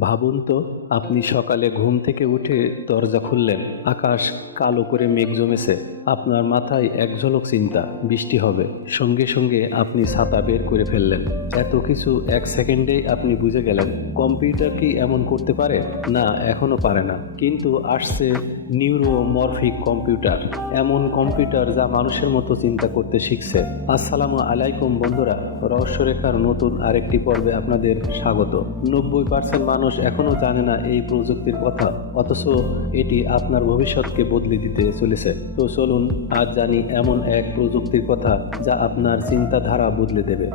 ভাবুন তো আপনি সকালে ঘুম থেকে উঠে দরজা খুললেন আকাশ কালো করে মেঘ জমেছে। আপনার মাথায় এক ঝলক চিন্তা, বৃষ্টি হবে। সঙ্গে সঙ্গে আপনি ছাতা বের করে ফেললেন। এত কিছু এক সেকেন্ডেই আপনি বুঝে গেলেন, কম্পিউটার কি এমন করতে পারে? না এখনও পারে না। কিন্তু আসছে নিউরোমরফিক কম্পিউটার। এমন কম্পিউটার যা মানুষের মতো চিন্তা করতে শিখছে। আসসালামু আলাইকুম বন্ধুরা, রহস্যরেখার নতুন আরেকটি পর্বে আপনাদের স্বাগত। নব্বই পার্সেন্ট মানুষ এখনও জানে না এই প্রযুক্তির কথা, অথচ এটি আপনার ভবিষ্যৎকে বদলে দিতে চলেছে। তো চলুন আজ জানি এমন এক প্রযুক্তির কথা যা আপনার চিন্তাধারা বদলে দেবে।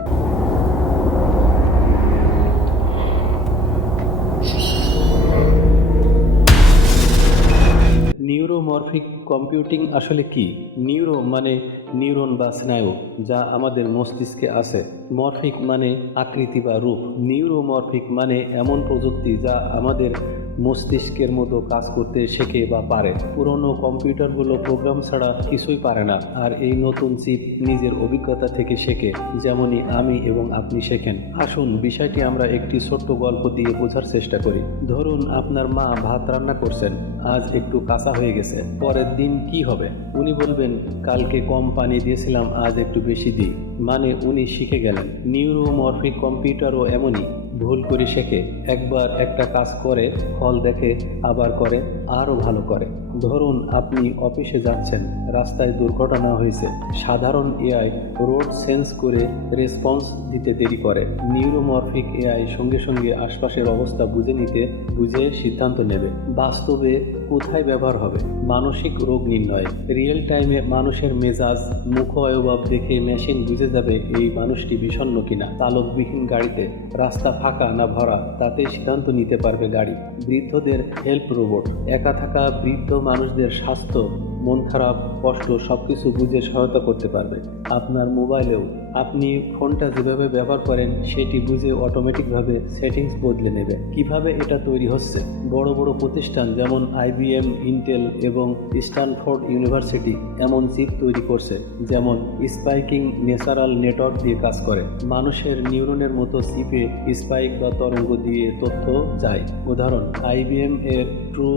নিউরোমরফিক কম্পিউটিং আসলে কি? নিউরো মানে নিউরন বা স্নায়ু, যা আমাদের মস্তিষ্কে আছে। মরফিক মানে আকৃতি বা রূপ। নিউরোমরফিক মানে এমন প্রযুক্তি যা আমাদের মস্তিষ্কের মতো কাজ করতে শেখে বা পারে। পুরনো কম্পিউটারগুলো প্রোগ্রাম ছাড়া কিছুই পারে না, আর এই নতুন চিপ নিজের অভিজ্ঞতা থেকে শেখে, যেমনই আমি এবং আপনি শেখেন। আসুন, বিষয়টি আমরা একটি ছোট্ট গল্প দিয়ে বোঝার চেষ্টা করি। ধরুন, আপনার মা ভাত রান্না করছেন। আজ একটু কাঁচা হয়ে গেছে। পরের দিন কি হবে? উনি বলবেন, কালকে কম পানি দিয়েছিলাম, আজ একটু বেশি দিই। মানে উনি শিখে গেলেন, নিউরোমরফিক কম্পিউটারও এমনই। ভুল করে শেখে, একবার একটা কাজ করে, ফল দেখে, আবার করে, আরও ভালো করে। ধরুন আপনি অফিসে যাচ্ছেন, রাস্তায় দুর্ঘটনা হয়েছে। সাধারণ এআই রোড সেন্স করে রেসপন্স দিতে দেরি করে। নিউরোমরফিক এআই সঙ্গে সঙ্গে আশপাশের অবস্থা বুঝে নিতে, বুঝে সিদ্ধান্ত নেবে। বাস্তবে কোথায় ব্যবহার হবে? মানসিক রোগ নির্ণয়। রিয়েল টাইমে মানুষের মেজাজ, মুখ অয়ভাব দেখে মেশিন বুঝে যাবে এই মানুষটি বিষণ্ণ কিনা। তালকবিহীন গাড়িতে রাস্তা ফাঁকা না ভরা, তাতে সিদ্ধান্ত নিতে পারবে গাড়ি। বৃদ্ধদের হেল্প রোবট একা থাকা বৃদ্ধ মানুষদের স্বাস্থ্য, মন খারাপ, কষ্ট সব কিছু বুঝে সহায়তা করতে পারবে। আপনার মোবাইলেও আপনি ফোনটা যেভাবে ব্যবহার করেন, সেটি বুঝে অটোমেটিকভাবে সেটিংস বদলে নেবে। কীভাবে এটা তৈরি হচ্ছে? বড় বড় প্রতিষ্ঠান যেমন আইবিএম ইন্টেল এবং স্ট্যানফোর্ড ইউনিভার্সিটি এমন চিপ তৈরি করছে, যেমন স্পাইকিং ন্যাচারাল নেটওয়ার্ক দিয়ে কাজ করে। মানুষের নিউরনের মতো চিপে স্পাইক বা তরঙ্গ দিয়ে তথ্য যায়। উদাহরণ আইবিএম এর ট্রু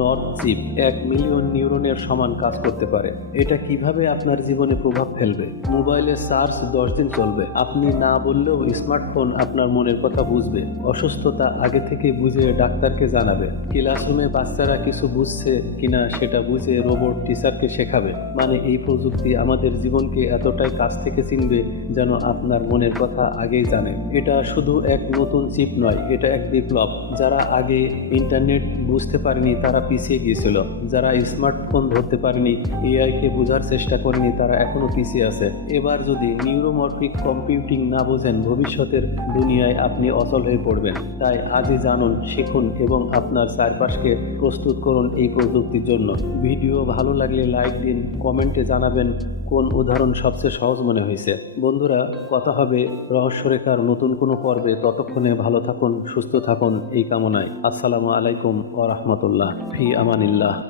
নট চিপ এক মিলিয়ন নিউরনের সমান কাজ করতে পারে। এটা কীভাবে আপনার জীবনে প্রভাব ফেলবে? মোবাইলের চার্জ দশ দিন চলবে। আপনি না বললেও স্মার্টফোন আপনার মনের কথা বুঝবে। অসুস্থতা আগে থেকে বুঝে ডাক্তারকে জানাবে। ক্লাসরুমে বাচ্চারা কিছু বুঝছে কিনা সেটা বুঝে রোবট টিচারকে শেখাবে। মানে এই প্রযুক্তি আমাদের জীবনকে এতটাই কাছ থেকে চিনবে যেন আপনার মনের কথা আগেই জানে। এটা শুধু এক নতুন চিপ নয়, এটা এক বিপ্লব। যারা আগে ইন্টারনেট বুঝতে পারেনি তারা পিছিয়ে গিয়েছিল। যারা স্মার্টফোন ধরতে পারেনি, এআইকে বোঝার চেষ্টা করেনি তারা এখনও পিছিয়ে আছে। এবার যদি নিউরোমরফিক কম্পিউটিং না বোঝেন ভবিষ্যতের দুনিয়ায় আপনি অচল হয়ে পড়বেন। তাই আজই জানুন, শিখুন এবং আপনার চারপাশকে প্রস্তুত করুন এই প্রযুক্তির জন্য। ভিডিও ভালো লাগলে লাইক দিন, কমেন্টে জানাবেন কোন উদাহরণ সবচেয়ে সহজ মনে হয়েছে। বন্ধুরা, কথা হবে রহস্যরেখার নতুন কোনো পর্বে। ততক্ষণে ভালো থাকুন, সুস্থ থাকুন, এই কামনায়। আসসালামু আলাইকুম ও রহমতুল্লাহ। ফি আমানিল্লাহ।